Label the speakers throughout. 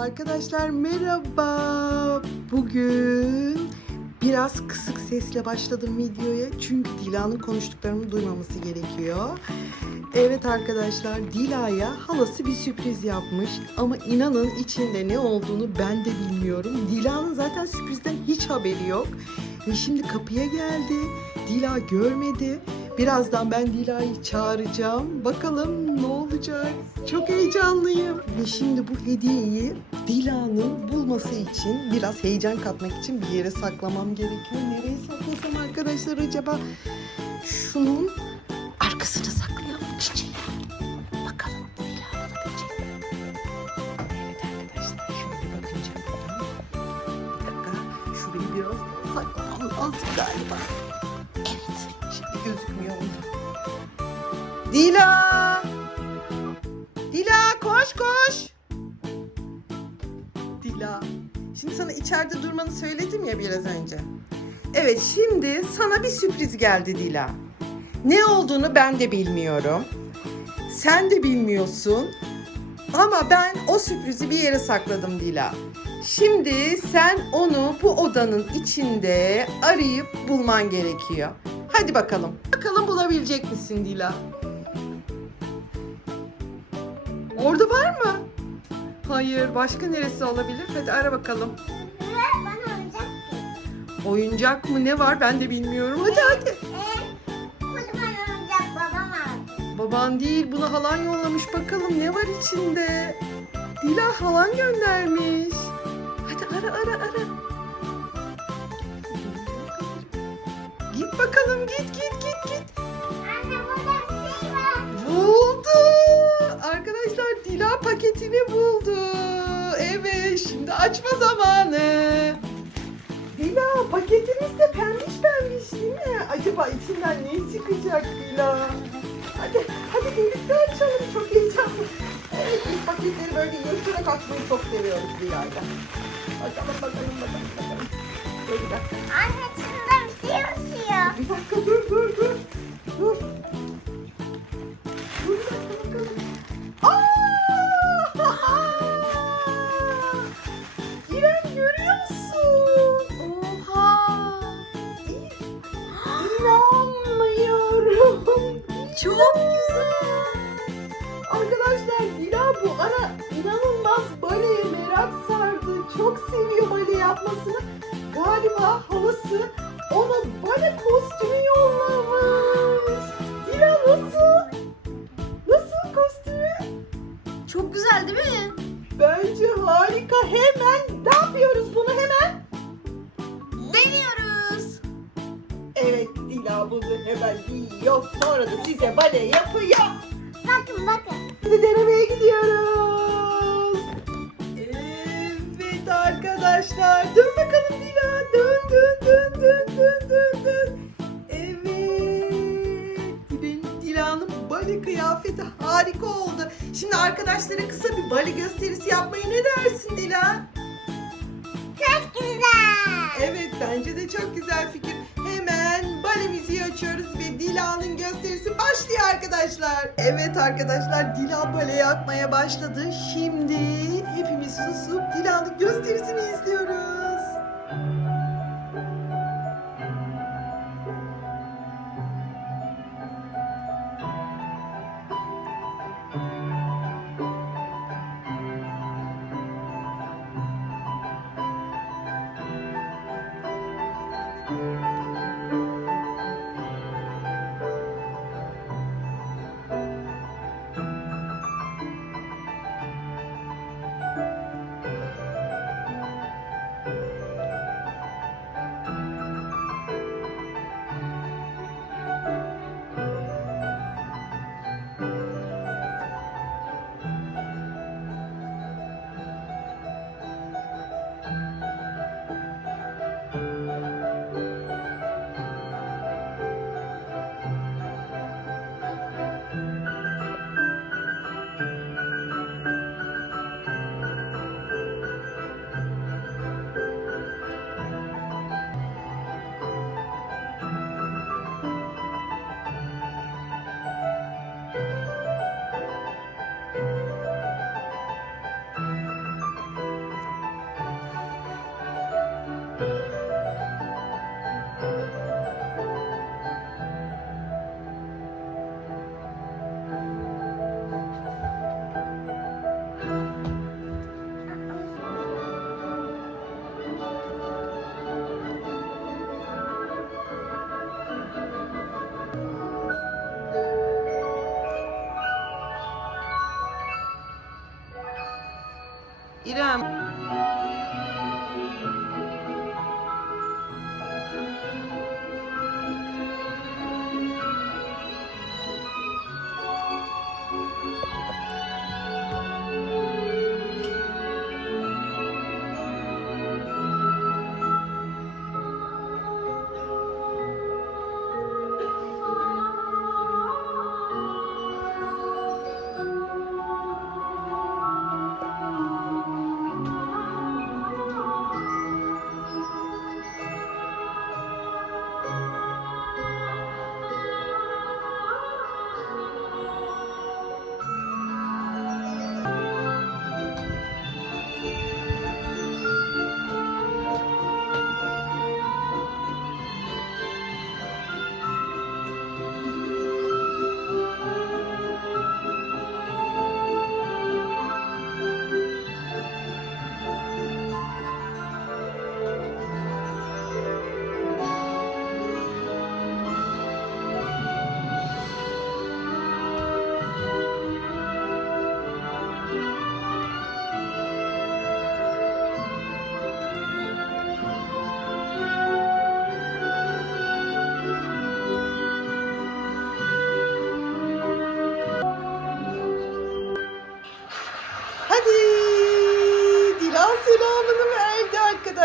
Speaker 1: Arkadaşlar merhaba. Bugün biraz kısık sesle başladım videoya. Çünkü Dila'nın konuştuklarımı duymaması gerekiyor. Evet arkadaşlar Dila'ya halası bir sürpriz yapmış. Ama inanın içinde ne olduğunu ben de bilmiyorum. Dila'nın zaten sürprizden hiç haberi yok. Ve şimdi kapıya geldi. Dila görmedi. Birazdan ben Dila'yı çağıracağım. Bakalım ne olacak. Çok heyecanlıyım. Ve şimdi bu hediyeyi Dila'nın bulması için biraz heyecan katmak için bir yere saklamam gerekiyor. Nereye saklasam arkadaşlar acaba? Şunun arkasına saklayalım çiçeği. Bakalım Dila bulabilecek mi? Evet arkadaşlar şöyle bakınca şurayı biraz saklamam galiba. Dila! Dila koş koş! Dila. Şimdi sana içeride durmanı söyledim ya biraz önce. Evet şimdi sana bir sürpriz geldi Dila. Ne olduğunu ben de bilmiyorum. Sen de bilmiyorsun. Ama ben o sürprizi bir yere sakladım Dila. Şimdi sen onu bu odanın içinde arayıp bulman gerekiyor. Hadi bakalım. Bakalım bulabilecek misin Dila? Orada var mı? Hayır, başka neresi olabilir? Hadi ara bakalım.
Speaker 2: Ver bana oyuncak.
Speaker 1: Oyuncak mı ne var ben de bilmiyorum. Hadi hadi.
Speaker 2: Ee, kocaman oyuncak babam aldı.
Speaker 1: Baban değil bunu halan yollamış bakalım ne var içinde. Dila halan göndermiş. Hadi ara ara ara. Git bakalım git git git git. Acaba içinden ne çıkacak Dila? Hadi hadi birlikte açalım çok heyecanlı. Evet biz paketleri böyle yırtarak açmayı çok seviyoruz Dila'yla. Bakalım bakalım bakalım bakalım. Dur bir dakika.
Speaker 2: Anne içinde bir şey yaşıyor.
Speaker 1: Bir dakika dur dur. Dur. Dur Çok güzel. Arkadaşlar Dila bu ara inanılmaz baleye merak sardı. Çok seviyor bale yapmasını. Galiba halası ona bale kostümü yollamış. Hemen giyiyor. Sonra da size bale yapıyor.
Speaker 2: Bakın bakın.
Speaker 1: Şimdi denemeye gidiyoruz. Evet arkadaşlar. Dön bakalım Dila. Dön dön dön dön dön dön dön. Evet. Dila'nın bale kıyafeti harika oldu. Şimdi arkadaşlara kısa bir bale gösterisi yapmayı ne dersin Dila?
Speaker 2: Çok güzel.
Speaker 1: Evet bence de çok güzel fikir. Dila'nın gösterisi başlıyor arkadaşlar. Evet arkadaşlar Dila bale yapmaya başladı. Şimdi hepimiz susup Dila'nın gösterisini izliyoruz. İrem.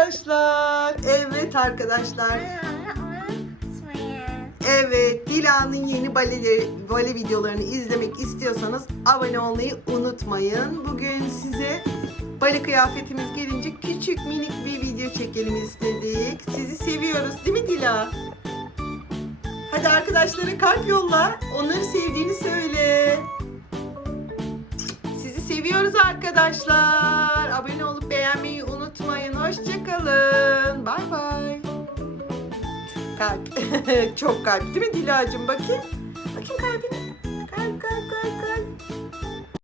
Speaker 1: Arkadaşlar. Evet arkadaşlar. Evet, Dilan'ın yeni baleleri, bale videolarını izlemek istiyorsanız abone olmayı unutmayın. Bugün size bale kıyafetimiz gelince küçük minik bir video çekelim istedik. Sizi seviyoruz değil mi Dila? Hadi arkadaşlara kalp yolla. Onları sevdiğini söyle. Sizi seviyoruz arkadaşlar. Abone olup beğenmeyi unutmayın unutmayın. Hoşçakalın. Bay bay. Kalp. Çok kalp değil mi Dilacığım? Bakayım. Bakayım kalbine. Kalp kalp kalp kalp.